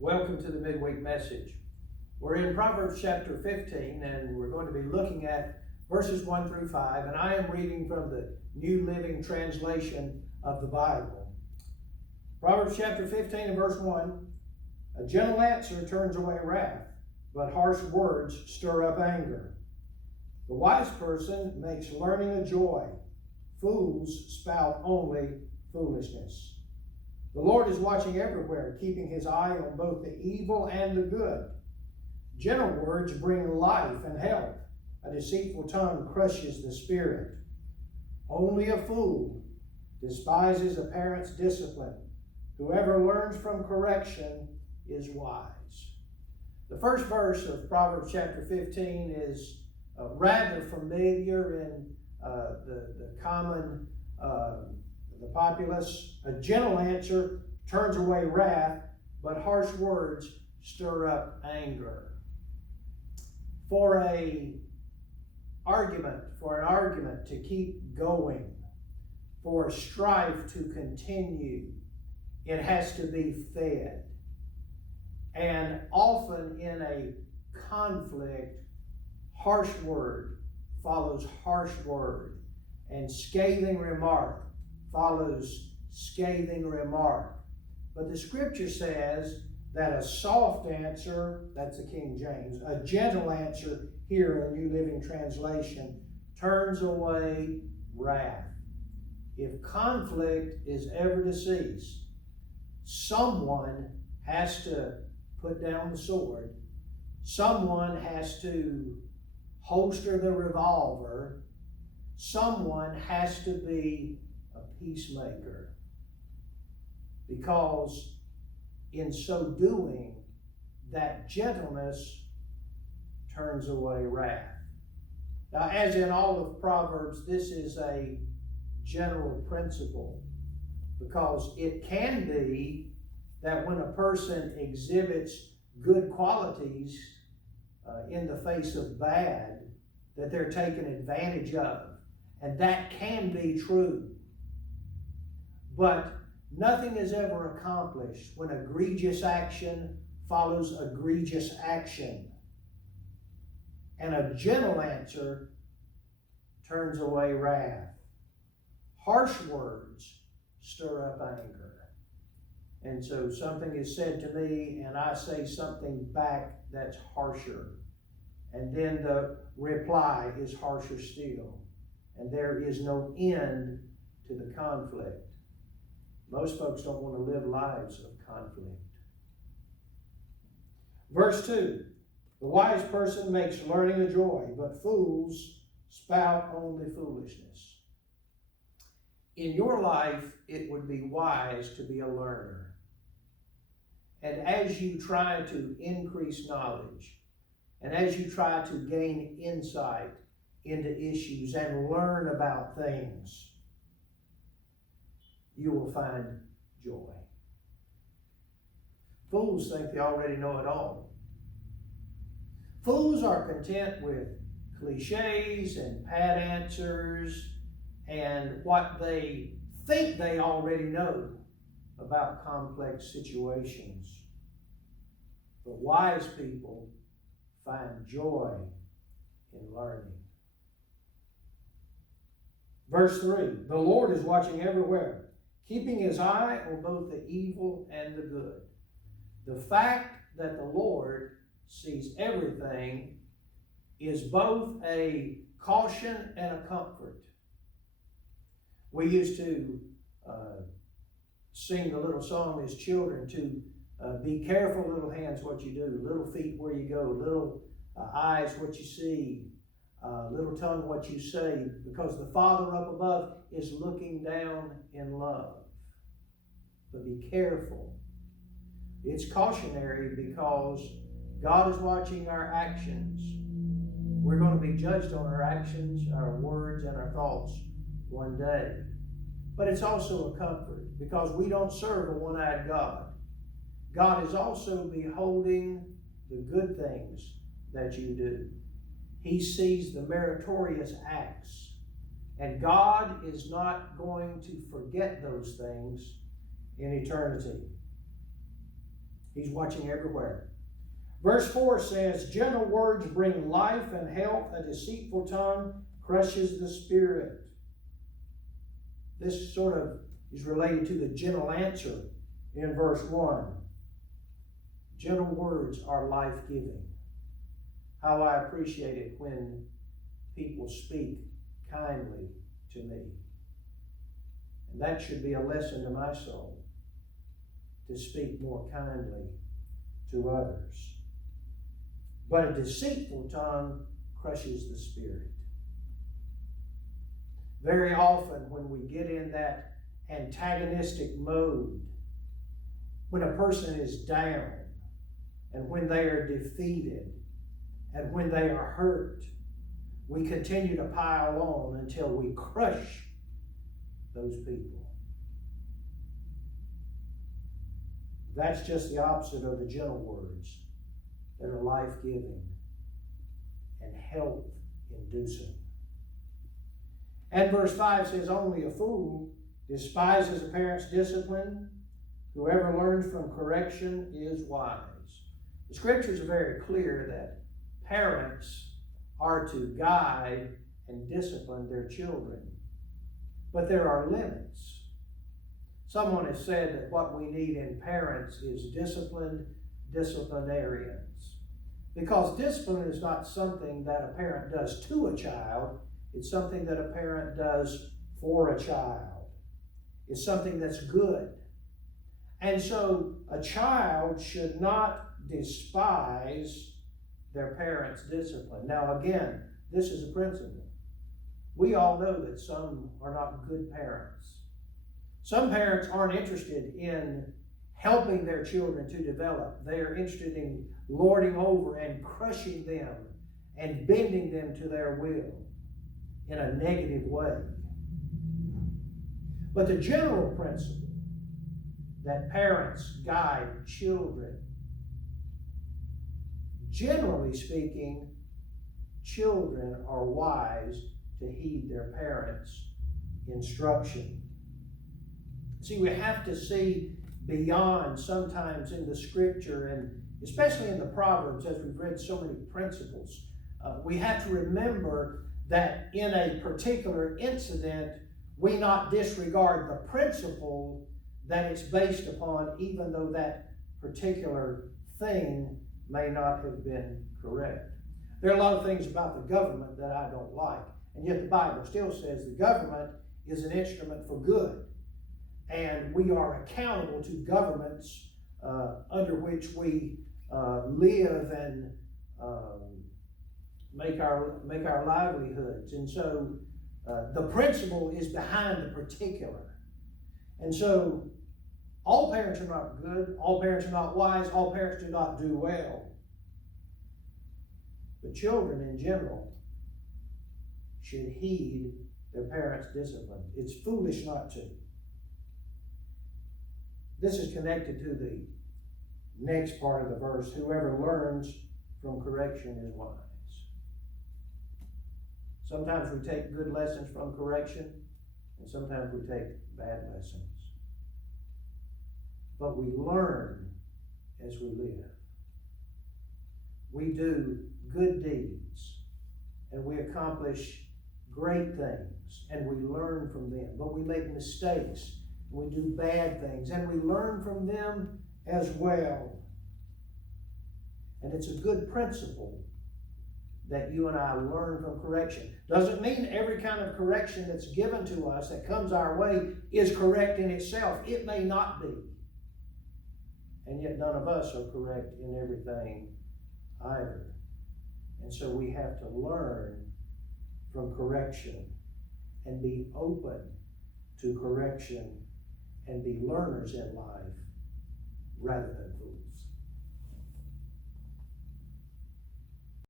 Welcome to the midweek message. We're in Proverbs chapter 15, and we're going to be looking at verses 1 through 5, and I am reading from the New Living Translation of the Bible. Proverbs chapter 15 and verse 1, a gentle answer turns away wrath, but harsh words stir up anger. The wise person makes learning a joy. Fools spout only foolishness. The Lord is watching everywhere, keeping his eye on both the evil and the good. Gentle words bring life and health. A deceitful tongue crushes the spirit. Only a fool despises a parent's discipline. Whoever learns from correction is wise. The first verse of Proverbs chapter 15 is rather familiar in the common the populace. A gentle answer turns away wrath, but harsh words stir up anger. For an argument to keep going, for strife to continue, it has to be fed. And often in a conflict, harsh word follows harsh word, and scathing remark follows scathing remark. But the scripture says that a soft answer, that's the King James, a gentle answer here in New Living Translation, turns away wrath. If conflict is ever to cease, someone has to put down the sword. Someone has to holster the revolver. Someone has to be a peacemaker. Because in so doing, that gentleness turns away wrath. Now, as in all of Proverbs, this is a general principle, because it can be that when a person exhibits good qualities in the face of bad, that they're taken advantage of. And that can be true. But nothing is ever accomplished when egregious action follows egregious action. And a gentle answer turns away wrath. Harsh words stir up anger. And so something is said to me, and I say something back that's harsher. And then the reply is harsher still. And there is no end to the conflict. Most folks don't want to live lives of conflict. Verse 2, the wise person makes learning a joy, but fools spout only foolishness. In your life, it would be wise to be a learner. And as you try to increase knowledge, and as you try to gain insight into issues and learn about things, you will find joy. Fools think they already know it all. Fools are content with cliches and pat answers and what they think they already know about complex situations. But wise people find joy in learning. Verse 3, the Lord is watching everywhere, keeping his eye on both the evil and the good. The fact that the Lord sees everything is both a caution and a comfort. We used to sing the little song as children to be careful, little hands, what you do, little feet, where you go, little eyes, what you see, little tongue, what you say, because the Father up above is looking down in love. But be careful. It's cautionary because God is watching our actions. We're going to be judged on our actions, our words, and our thoughts one day. But it's also a comfort because we don't serve a one-eyed God. God is also beholding the good things that you do. He sees the meritorious acts. And God is not going to forget those things in eternity. He's watching everywhere. Verse 4 says, gentle words bring life and health. A deceitful tongue crushes the spirit. This sort of is related to the gentle answer in verse 1. Gentle words are life-giving. How I appreciate it when people speak kindly to me. And that should be a lesson to my soul, to speak more kindly to others. But a deceitful tongue crushes the spirit. Very often when we get in that antagonistic mode, when a person is down, and when they are defeated, and when they are hurt, we continue to pile on until we crush those people. That's just the opposite of the gentle words that are life-giving and health-inducing. And verse 5 says, only a fool despises a parent's discipline. Whoever learns from correction is wise. The scriptures are very clear that parents are to guide and discipline their children. But there are limits. Someone has said that what we need in parents is disciplined disciplinarians. Because discipline is not something that a parent does to a child. It's something that a parent does for a child. It's something that's good. And so a child should not despise their parents' discipline. Now again, this is a principle. We all know that some are not good parents. Some parents aren't interested in helping their children to develop. They are interested in lording over and crushing them and bending them to their will in a negative way. But the general principle that parents guide children, generally speaking, children are wise to heed their parents' instruction. See, we have to see beyond sometimes in the scripture, and especially in the Proverbs, as we've read so many principles. We have to remember that in a particular incident, we not disregard the principle that it's based upon, even though that particular thing may not have been correct. There are a lot of things about the government that I don't like, and yet the Bible still says the government is an instrument for good. And we are accountable to governments under which we live and make our livelihoods. And so the principle is behind the particular. And so all parents are not good, all parents are not wise, all parents do not do well. But children in general should heed their parents' discipline. It's foolish not to. This is connected to the next part of the verse. Whoever learns from correction is wise. Sometimes we take good lessons from correction, and sometimes we take bad lessons. But we learn as we live. We do good deeds, and we accomplish great things, and we learn from them. But we make mistakes. We do bad things, and we learn from them as well. And it's a good principle that you and I learn from correction. Doesn't mean every kind of correction that's given to us that comes our way is correct in itself. It may not be. And yet none of us are correct in everything either. And so we have to learn from correction and be open to correction and be learners in life rather than fools.